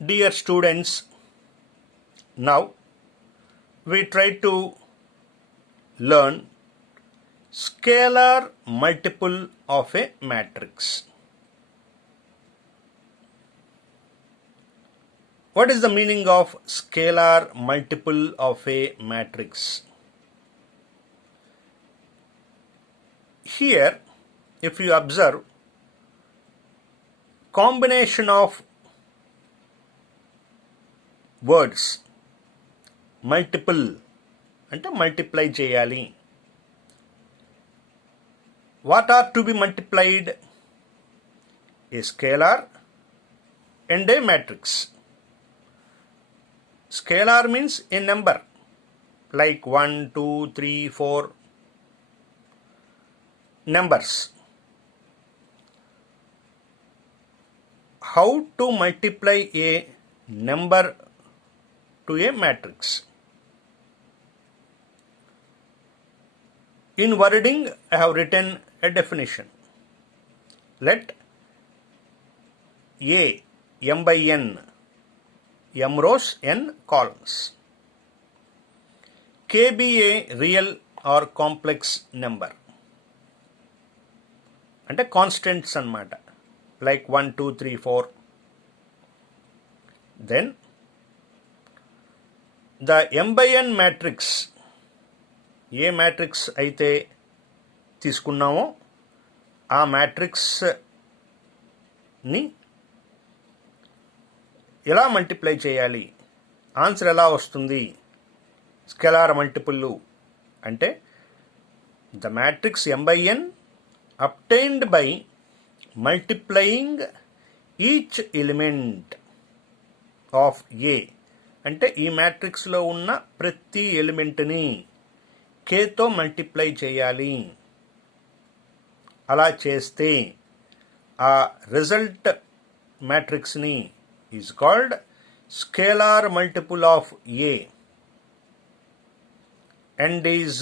Dear students, now we try to learn scalar multiple of a matrix. What is the meaning of scalar multiple of a matrix? Here, if you observe, combination of words multiple అంటే మల్టిప్లై చేయాలి. What are to be multiplied? A scalar and a matrix. Scalar means a number like 1, 2, 3, 4 numbers. How to multiply a number to a matrix? In wording, I have written a definition. Let A, m by n, m rows, n columns, K be a real or complex number. అంటే కాన్స్టెంట్స్ అన్నమాట, లైక్ 1, 2, 3, 4. Then the m by n matrix, ఏ మ్యాట్రిక్స్ అయితే తీసుకున్నామో ఆ మ్యాట్రిక్స్ని ఎలా multiply చేయాలి, ఆన్సర్ ఎలా వస్తుంది? స్కేలార్ మల్టిపుల్ అంటే the matrix m by n obtained by multiplying each element of A. అంటే ఈ మ్యాట్రిక్స్లో ఉన్న ప్రతి ఎలిమెంట్ని Kతో మల్టిప్లై చేయాలి. అలా చేస్తే ఆ రిజల్ట్ మ్యాట్రిక్స్ని is called scalar multiple of A and is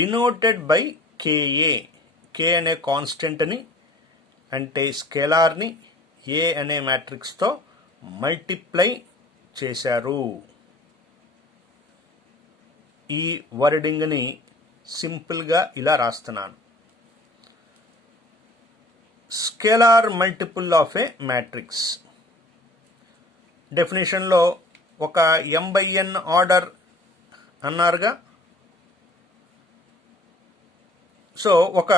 denoted by K A. K అనే కాన్స్టెంట్ని అంటే స్కేలార్ని ఏ అనే మ్యాట్రిక్స్తో మల్టిప్లై చేశారు. ఈ వర్డింగ్ని సింపుల్గా ఇలా రాస్తున్నాను. Scalar multiple of A matrix డెఫినేషన్లో ఒక m by n ఆర్డర్ అన్నారుగా. సో ఒక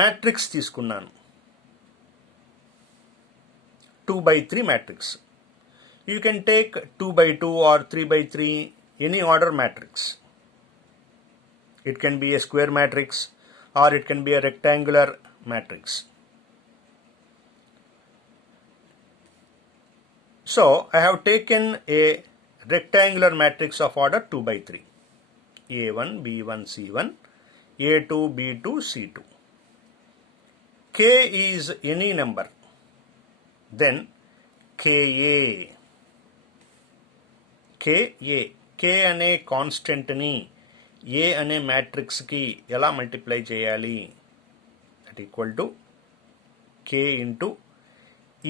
మ్యాట్రిక్స్ తీసుకున్నాను, 2 by 3 matrix. You can take 2 by 2 or 3 by 3, any order matrix. It can be a square matrix or it can be a rectangular matrix. So I have taken a rectangular matrix of order 2 by 3. A1, B1, C1, A2, B2, C2. K is any number. Then KA. KA. K అనే కాన్స్టెంట్ని ఏ అనే మ్యాట్రిక్స్కి ఎలా multiply చేయాలి? That equal to K into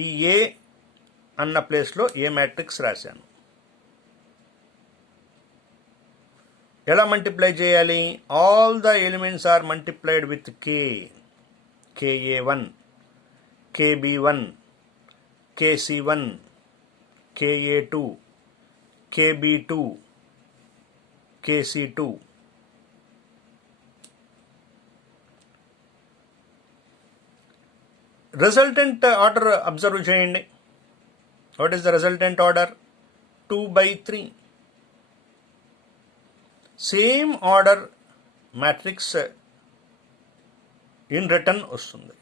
ఈ ఏ అన్న ప్లేస్లో ఏ మ్యాట్రిక్స్ రాశాను. ఎలా మల్టిప్లై చేయాలి? All the elements are multiplied with K. KA1, KB1, KC1, KA2, KB2, KC2. Resultant order observe చేయండి. What is the resultant order? 2 by 3. Same order matrix in return వస్తుంది.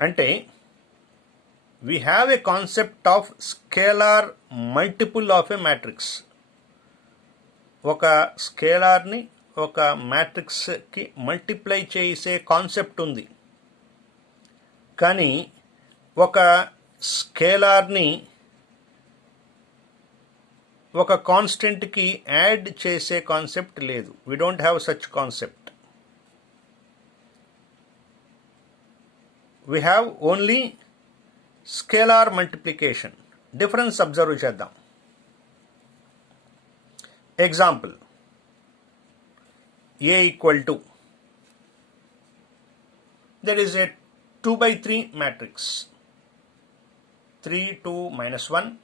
అంటే we have a concept of scalar multiple of a matrix. ఒక స్కేలార్ని ఒక మ్యాట్రిక్స్కి మల్టిప్లై చేసే కాన్సెప్ట్ ఉంది, కానీ ఒక స్కేలార్ని ఒక కాన్స్టెంట్కి యాడ్ చేసే కాన్సెప్ట్ లేదు. We don't have such concept. we have only scalar multiplication. Difference observe చేద్దాం. Example, A equal to, there is a 2 by 3 matrix, 3, 2, minus 1,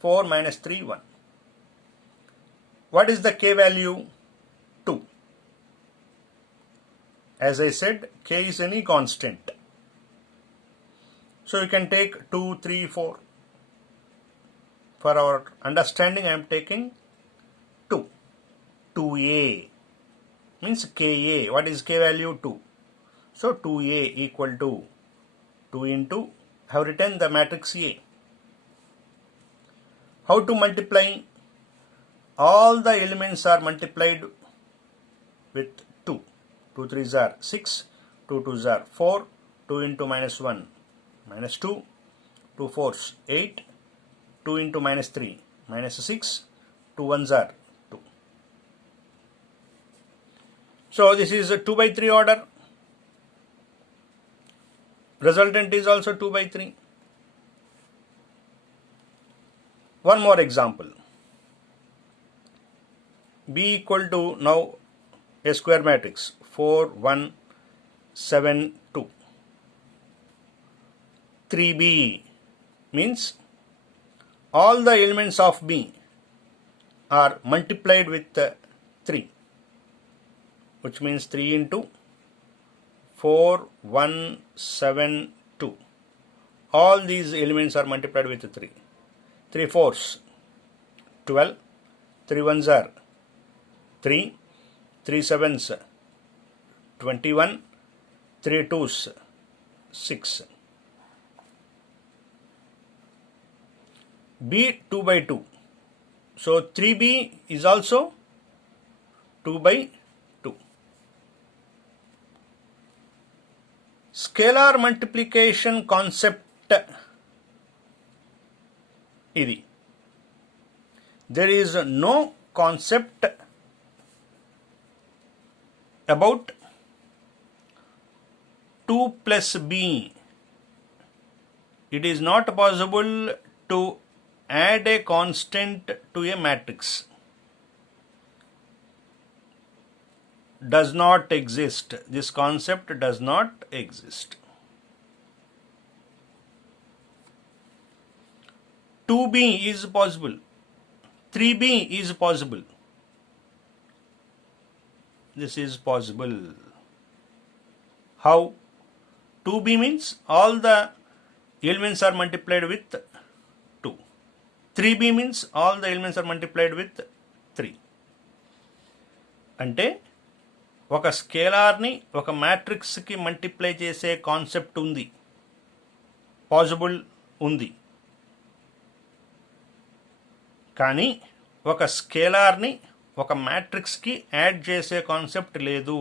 4, minus 3, 1. What is the K value? 2. As I said, K is any constant. So you can take 2, 3, 4. For our understanding, I am taking 2. 2A means Ka. What is K value? 2. So 2A equal to 2 into, I have written the matrix A. How to multiply? All the elements are multiplied with 2. 2 3s are 6, 2 2s are 4, 2 into minus 1, minus 2, 2 4s 8, 2 into minus 3, minus 6, 2 1s are 2. So this is a 2 by 3 order. Resultant is also 2 by 3. One more example. B equal to, now a square matrix, 4, 1, 7, 2. 3B means all the elements of B are multiplied with 3, which means 3 into 4, 1, 7, 2. All these elements are multiplied with 3. 3 4s 12, 3 1s are 3, 3 7s 21, 3 2s 6. B 2 by 2. So 3B is also 2 by 2. Scalar multiplication concept idi. There is no concept about 2 plus B. It is not possible to add a constant to a matrix. Does not exist. This concept does not exist. 2B is possible. 3B is possible. This is possible. How? 2B means all the elements are multiplied with 2. 3B means all the elements are multiplied with 3. అంటే ఒక స్కేలార్ని ఒక మ్యాట్రిక్స్కి మల్టిప్లై చేసే కాన్సెప్ట్ ఉంది, పాసిబుల్ ఉంది. కానీ ఒక స్కేలార్ని ఒక మ్యాట్రిక్స్కి యాడ్ చేసే కాన్సెప్ట్ లేదు.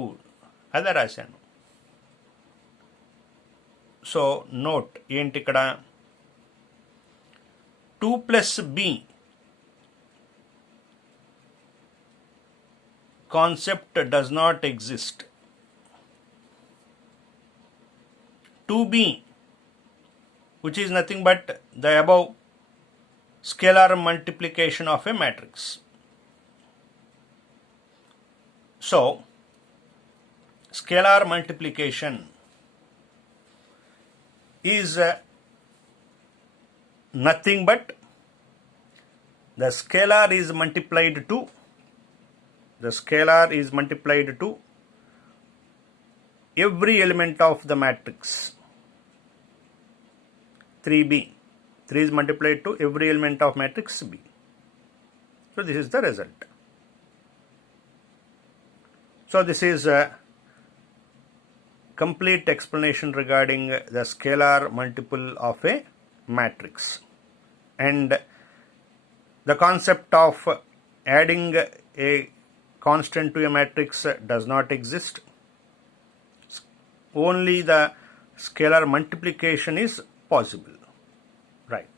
అదే రాశాను. సో నోట్ ఏంటి ఇక్కడ? 2 plus b concept does not exist. 2b, which is nothing but the above scalar multiplication of a matrix. So scalar multiplication is nothing but the scalar is multiplied to every element of the matrix. 3b, 3 is multiplied to every element of matrix B. So this is the result. So this is a complete explanation regarding the scalar multiple of a matrix, and the concept of adding a constant to a matrix does not exist. Only the scalar multiplication is possible. Right.